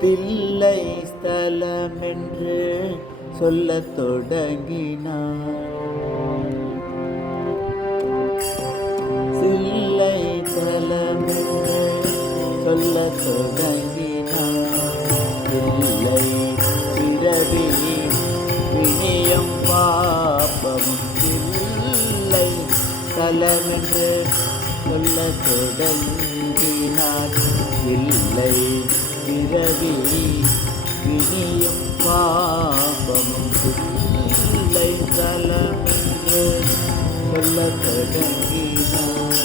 தில்லை ஸ்தலம் என்று சொல்லத் தொடங்கினார். தில்லை ஸ்தலம் என்று சொல்லத் தொடங்கினார். தில்லை பிறவி வினியம் பாபமும் தில்லை ஸ்தலம் என்று சொல்லத் தொடங்கினார். தில்லை பிறவி வினியும் பாபமும் தில்லை ஸ்தலம் என்று சொல்லத் தொடங்கினார்.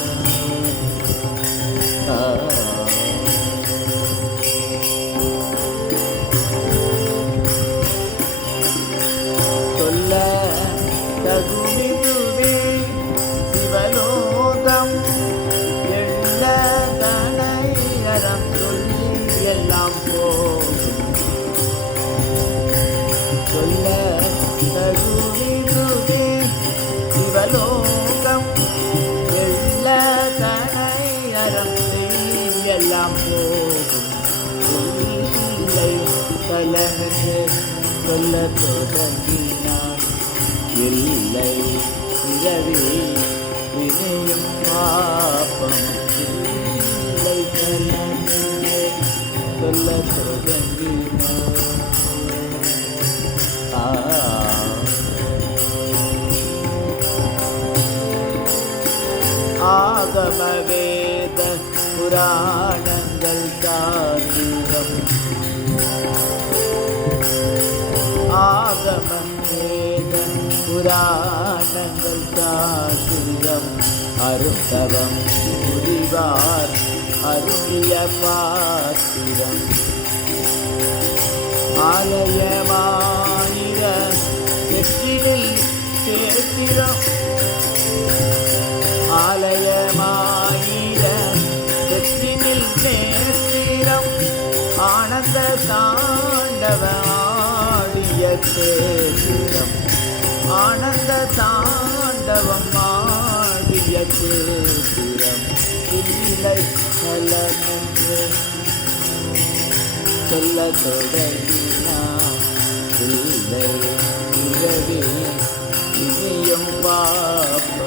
சொல்ல தகுதிதுவே சிவலோகம் எள்ள தனையறம் சொல்லி எல்லாம் போகும். சொல்ல தகுதிதுவே சிவலோகம் எள்ள தனையறம் எல்லாம் போகும். இல்லை தலமென்று சொல்லத் தொடங்கினார். இல்லை இரவி வினையும் பாப்பம் இல்லை தலமென்று சொல்லத் தொடங்கினார். ஆகம வேத புராணங்கள் சாத்திரம் ஆகம வேத புராணங்கள் சாத்திரம் அருந்தவம் புரிவார் அருளிய பாத்திரம் ஆலயமாயிர வெற்றியில் கேத்திரம் ஆலயமாயிர வெற்றினில் நேத்திரம் ஆனந்த தாண்டவ ஆடிய கேத்திரம் ஆனந்த தாண்டவம் ஆடிய கேத்திரம் இல்லை தலமென்று சொல்லத் தொடங்கினார். இல்லை இரவி இனியும் பாப்ப